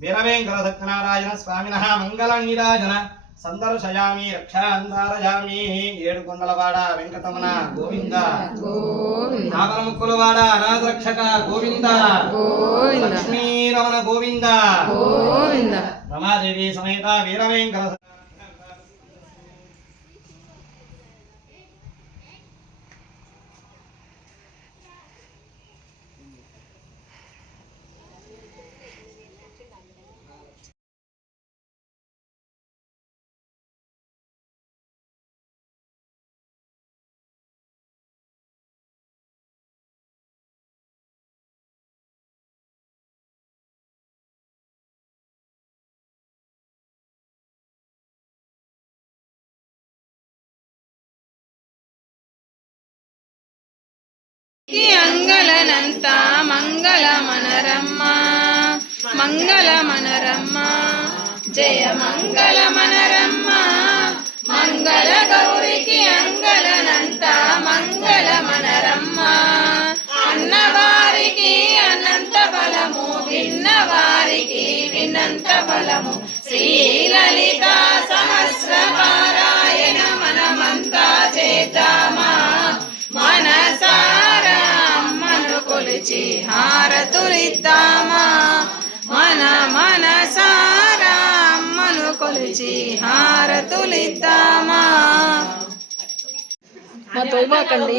వీరవేంకట సత్యనారాయణ స్వామిన మంగళం నీరాజన సందర్శయామి రక్షాంధారయామి ఏడుకొండలవాడ వెంకటమన గోవింద. నాగరముక్కులవాడ అనాథరక్షక గోవింద. లక్ష్మీరమణ గోవింద. గోవింద. రమాదేవి సమేత వీరవేంకట అంగలనంత మంగళ మనరమ్మ మంగళ మనరమ్మ జయ మంగళ మనరమ్మ మంగళ గౌరికి అంగలనంత మంగళ మనరమ్మ అన్నవారికి అనంత బలము విన్నవారికి విన్నంత బలము శ్రీ లలితా అమ్మను హారతులిద్దామా? మన మనసారా అమ్మను కొలిచి హారతులిద్దామా? మా తోమాకండి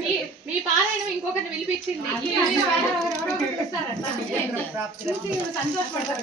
మీ- మీ పారాయణం ఇంకొకరిని పిలిపించింది ఈ పారాయణం చూసి సంతోషపడతారు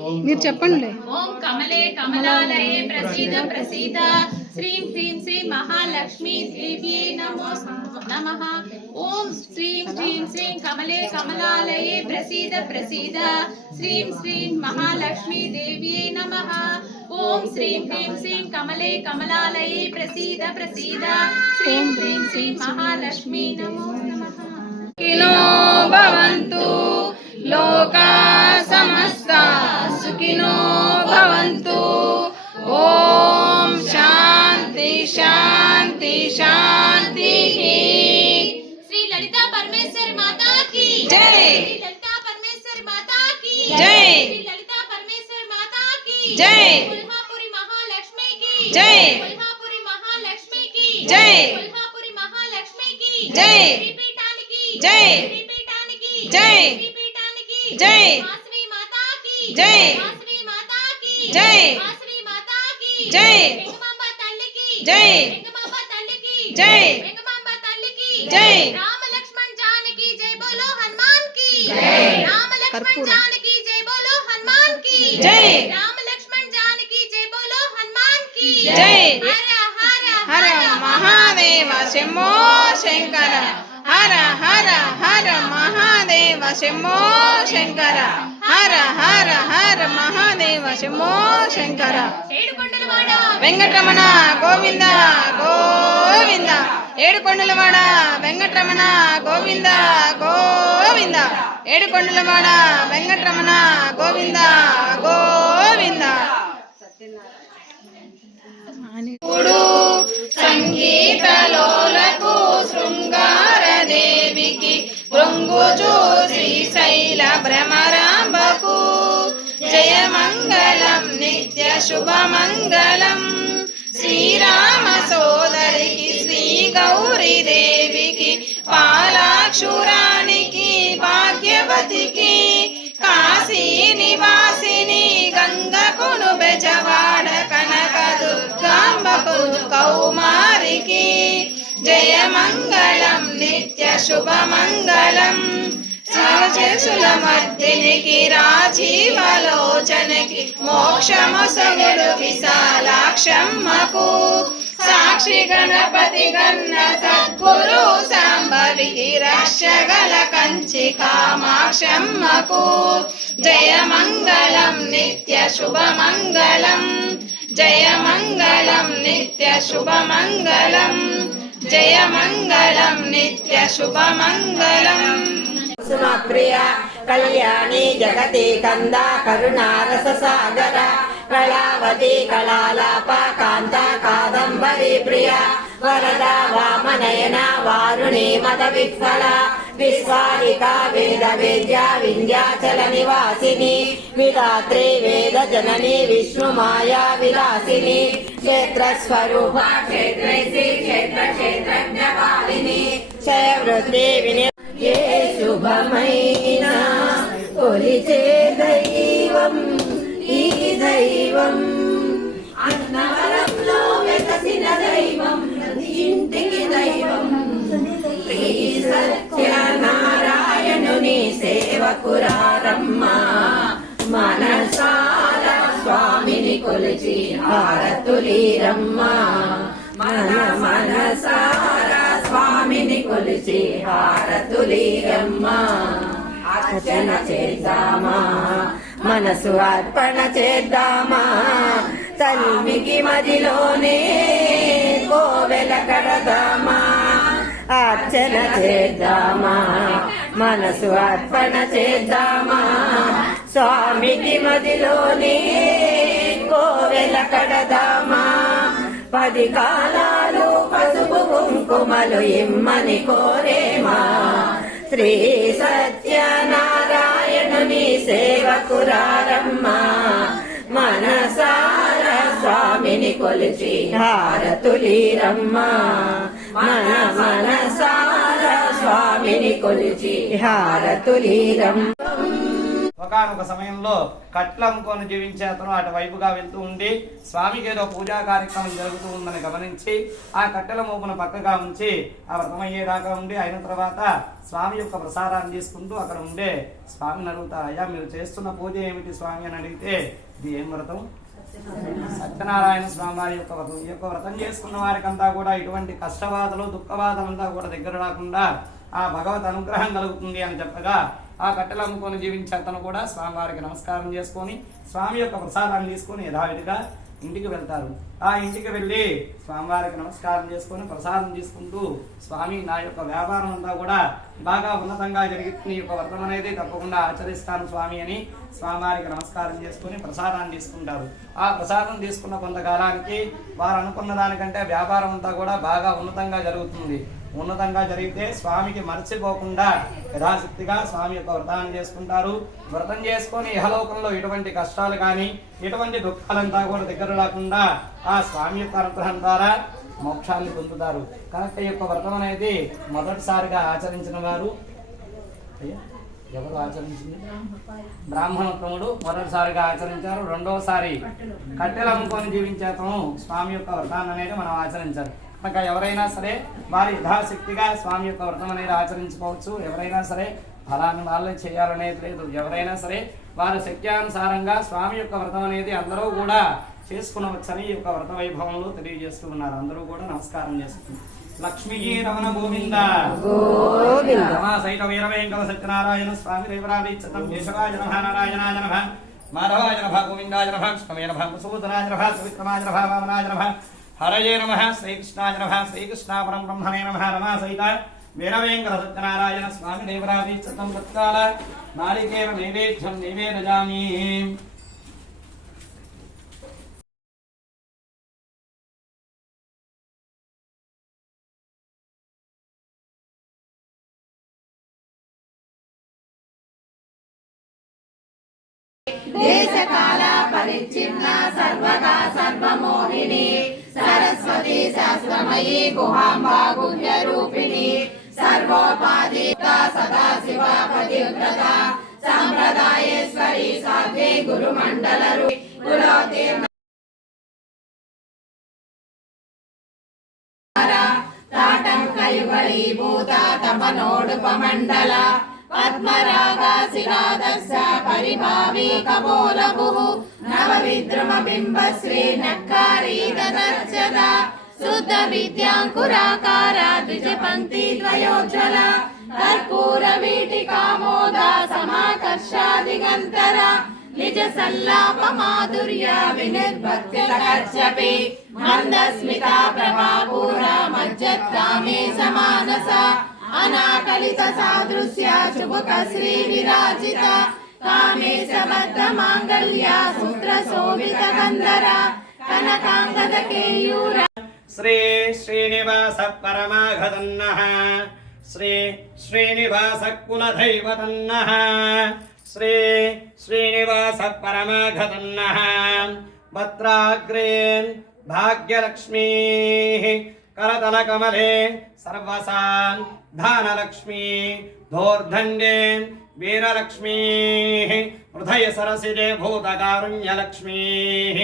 మీరు చెప్పండి. ఓం కమలే కమలాలయే ప్రసీద ప్రసీద. శ్రీం హ్రీం శ్రీ మహాలక్ష్మీ దేవ్యై నమో నమః. ఓం శ్రీం హ్రీం శ్రీం కమలే కమలాలయే ప్రసీద ప్రసీద. శ్రీం శ్రీం మహాలక్ష్మీ దేవ్యై నమః. ఓం శ్రీం హ్రీం శ్రీం కమలే కమలాలయే ప్రసీద ప్రసీద. శ్రీం హ్రీం శ్రీం మహాలక్ష్మీ నమో నమః. శాంతి శాంతి శ్రీ లలితా పరమేశ్వరి మాతా కి జై. శ్రీ లలితా పరమేశ్వరి మాతా కి జై. శ్రీ లలితా పరమేశ్వరి మాతా కి జై. కొల్హాపురి మహాలక్ష్మి కి జై. కొల్హాపురి మహాలక్ష్మి కి జై. కొల్హాపురి మహాలక్ష్మి కి జై. శ్రీపీఠానికి జై. శ్రీపీఠానికి జై. శ్రీపీఠానికి జై. వాసవి మాతా కి జై. వాసవి మాతా కి జై. వాసవి మాతా కి జై. వెంగమాంబ తల్లికి జై. జై. వెంగమాంబ తల్లికి. జై. రామ లక్ష్మణ్ జానకి. జై బోలో హనుమాన్కి రామ లక్ష్మణ్. జానకి. జై బోలో హనుమాన్కి జై. రామ లక్ష్మణ్ జానకి. జై బోలో హనుమాన్కి జై. హర హర హర మహాదేవ శంభో శంకర. హర హర హర మహాదేవ శంభో శంకర. హర హర హర మహాదేవ శంభో శంకర. ఏడుకొండలవాడ. వెంకటరమణ గోవింద గోవింద. ఏడుకొండలవాడ వెంకటరమణ గోవింద గోవింద. ఏడుకొండలవాడ వెంకటరమణ గోవింద గోవింద. ఇప్పుడు సంగీతలోలకు శృంగార దేవికి భృంగు చూసి శుభమంగళం. శ్రీరామ సోదరికి శ్రీ గౌరీ దేవికి పాలాక్షురానికి భాగ్యవతికి కాశీ నివాసిని గంగకును బెజవాడ కనక దుర్గాంబకు కౌమారికి. జయమంగళం నిత్య శుభమంగళం. సహజసుల శ్రీ రాజీవలోచనకి మర్దినికి రాజీవలోచనకి విశాలాక్షమ్మకు. సాక్షి గణపతి గన్న సద్గురు సాంబవికి రక్షగల కంచి కామాక్షమ్మకు. జయ మంగళం నిత్య శుభమంగళం. జయ మంగళం నిత్య శుభమంగళం. జయ మంగళం నిత్య శుభమంగళం. సుమప్రియ కళ్యాణి జగతి కంద కరుణారస సాగర కళావతి కళాలాప కాంత కాదంబరి ప్రియ వరద వామనయన వారుణి మద విఫల విశ్వారిక వేద వేద్య వింధ్యాచల నివాసిని విధాత్రి వేద జనని విష్ణు మాయా ఏ శుభమైన కొలిచే దైవం ఈ దైవం. అన్నవరంలో వెతసిన దైవం ఇంటికి దైవం. శ్రీ సత్యనారాయణుని సేవకురారమ్మా మనసార స్వామిని కొలిచి హారతులీరమ్మా. మన మనసారా స్వామిని కొలిచి హారతులీరమ్మ అర్చన చేద్దామా? మనసు అర్పణ చేద్దామా? తల్మికి మదిలోనే కోవెల కడదామా? అర్చన చేద్దామా? మనసు అర్పణ చేద్దామా? స్వామికి మదిలోనే కోవెల కడదామా? పది కాలా కుంకుమలు ఇమ్మని కోరేమా? శ్రీ సత్యనారాయణుని సేవకురారమ్మా మనసార స్వామిని కొలిచి హారతులీరమ్మా. మన మనసార స్వామిని కొలిచి హారతులీరమ్మ. ఒకనొక సమయంలో కట్లు అమ్ముకొని జీవించే అతను అటువైపుగా వెళ్తూ ఉండి స్వామికి ఏదో పూజా కార్యక్రమం జరుగుతూ ఉందని గమనించి ఆ కట్టెల మోపును పక్కగా ఉంచి ఆ వ్రతమయ్యేదాకా ఉండి అయిన తర్వాత స్వామి యొక్క ప్రసాదాన్ని తీసుకుంటూ అక్కడ ఉండే స్వామిని అడుగుతారు అయ్యా మీరు చేస్తున్న పూజ ఏమిటి స్వామి? అని అడిగితే ఇది ఏం వ్రతం? సత్యనారాయణ స్వామి వారి యొక్క వ్రతం. ఈ యొక్క వ్రతం చేసుకున్న వారికంతా కూడా ఇటువంటి కష్టబాధలు దుఃఖబాధలంతా కూడా దగ్గర రాకుండా ఆ భగవత్ అనుగ్రహం కలుగుతుంది అని చెప్పగా ఆ కట్టెలు అమ్ముకొని జీవించే అతను కూడా స్వామివారికి నమస్కారం చేసుకొని స్వామి యొక్క ప్రసాదాన్ని తీసుకొని యథావిధిగా ఇంటికి వెళ్తారు. ఆ ఇంటికి వెళ్ళి స్వామివారికి నమస్కారం చేసుకొని ప్రసాదం తీసుకుంటూ స్వామి నా యొక్క వ్యాపారం అంతా కూడా బాగా ఉన్నతంగా జరుగుతుంది నీ యొక్క వ్రతం అనేది తప్పకుండా ఆచరిస్తాను స్వామి అని స్వామివారికి నమస్కారం చేసుకొని ప్రసాదాన్ని తీసుకుంటారు. ఆ ప్రసాదం తీసుకున్న కొంతకాలానికి వారు అనుకున్న దానికంటే వ్యాపారం అంతా కూడా బాగా ఉన్నతంగా జరుగుతుంది. ఉన్నతంగా జరిగితే స్వామికి మర్చిపోకుండా యథాశక్తిగా స్వామి యొక్క వ్రతాన్ని చేసుకుంటారు. వ్రతం చేసుకొని ఇహలోకంలో ఎటువంటి కష్టాలు కానీ ఎటువంటి దుఃఖాలంతా కూడా దగ్గర రాకుండా ఆ స్వామి యొక్క అనుగ్రహం ద్వారా మోక్షాన్ని పొందుతారు. కనుక ఈ యొక్క వ్రతం అనేది మొదటిసారిగా ఆచరించిన వారు. ఎవరు ఆచరించింది? బ్రాహ్మణోత్తముడు మొదటిసారిగా ఆచరించారు. రెండవసారి కట్టెలు అమ్ముకొని జీవించేతము స్వామి యొక్క వ్రతాన్ని అనేది మనం ఆచరించాలి. కనుక ఎవరైనా సరే వారి యథాశక్తిగా స్వామి యొక్క వ్రతం అనేది ఆచరించుకోవచ్చు. ఎవరైనా సరే ఫలాన్ని వాళ్ళే చేయాలనేది లేదు. ఎవరైనా సరే వారి శక్త్యానుసారంగా స్వామి యొక్క వ్రతం అనేది అందరూ కూడా చేసుకునవచ్చని ఈ యొక్క వ్రత వైభవంలో తెలియజేస్తూ ఉన్నారు. అందరూ కూడా నమస్కారం చేస్తున్నారు లక్ష్మీ రమణ గోవింద. సైత వీర వెంకట సత్యనారాయణ స్వామి దేవరాజీతం కేశవాయ నమ నారాయణాయ నమ మాధవాయ నమ గోవిందాయ నమ కృష్ణమే నమ ప్రసూతనాయ నమ సువిక్రమాయ నమ వామనాయ నమ हरये नमः श्रीकृष्णाय नमः, श्रीकृष्णापरं ब्रह्मणे नम रमा सहित वीरवेङ्कट सत्यनारायण स्वामी देवराजी सतं तत्काल। नारिकेल नैवेद्यं देश काला परिचिन्ना सर्वदा सर्वमोहिनी। సరస్వతి శాస్త్రమయీ గుహాంబా గుహ్య రూపిణి సర్వోపాధిత సదా శివ పతివ్రత సాంప్రదాయేశ్వరి సాధ్వి గురుమండల కులోతీర్ణ తాటంకయుగళీభూత తపనోడుపమండల పద్మరాగాశిరాదస్య పరిభావి కపోలభుః నవవిద్రుమబింబశ్రీ నక్కారీదనర్చద శుద్ధ విద్యాంకురాకార ద్విజపంక్తి ద్వయోజ్వల కర్పూర వీటికామోద సమాకర్షాదిగంతర నిజ సల్లాప మాధుర్య వినిర్భక్తి మందస్మిత ప్రభాపూర మజ్జత్కామే సమానస అనాకలిత సాదృశ్య శుభక శ్రీ విరాజిత. కామేశ సమర్థ మాంగళ్య సూత్ర శోభిత కందర కనకాంగద కేయూర. శ్రీ శ్రీనివాస పరమాఘదన్న. శ్రీ శ్రీనివాస కులదైవతన్న. శ్రీ శ్రీనివాస పరమాఘదన్న. భద్రాగ్రే భాగ్యలక్ష్మీ. करतलकमले सर्वसान् धानलक्ष्मी धोर्धण्डे वीरलक्ष्मीः, हृदय सरसिजे भूतकारुण्यलक्ष्मीः।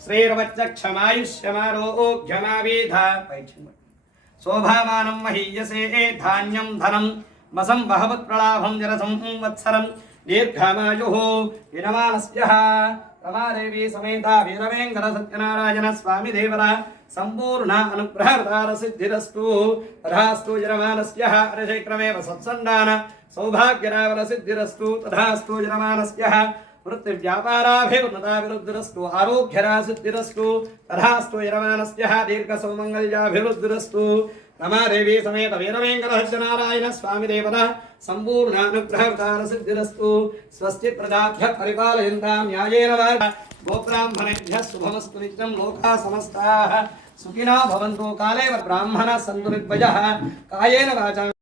श्रीर्वच्चक्षमायुष्यमारोग्यमावीध शोभामानं महीयसे, धान्यं धनं जरसं वत्सरं दीर्घमायुः विनमानस्यः रमादेवी समेता सत्यनारायण स्वामी देवरा सम्पूर्ण अनुग्रहवतार सिद्धिरस्तु तथास्तु यजमानस्यः अर्षक्रमेव सत्सण्डान सौभाग्यरावल सिद्धिरस्तु तथास्तु यजमानस्यः वृत्तिव्यापाराभिर्नताभिवृद्धिरस्तु आरोग्यरासिद्धिरस्तु तथास्तु यजमानस्यः दीर्घसौमङ्गल्याभिवृद्धिरस्तु रमादेवी समेत वीरवेङ्कटसत्यनारायण स्वामी देवता सम्पूर्णानुग्रहवतार सिद्धिरस्तु स्वस्ति प्रजाभ्यः परिपालयन्तां न्यायेन वा। गोब्राह्मणेभ्यः शुभमस्तु नित्यं लोकाः समस्ताः। सुखिनो भवन्तु काले ब्राह्मणः सन्तु निर्भयः। कायेन वाचा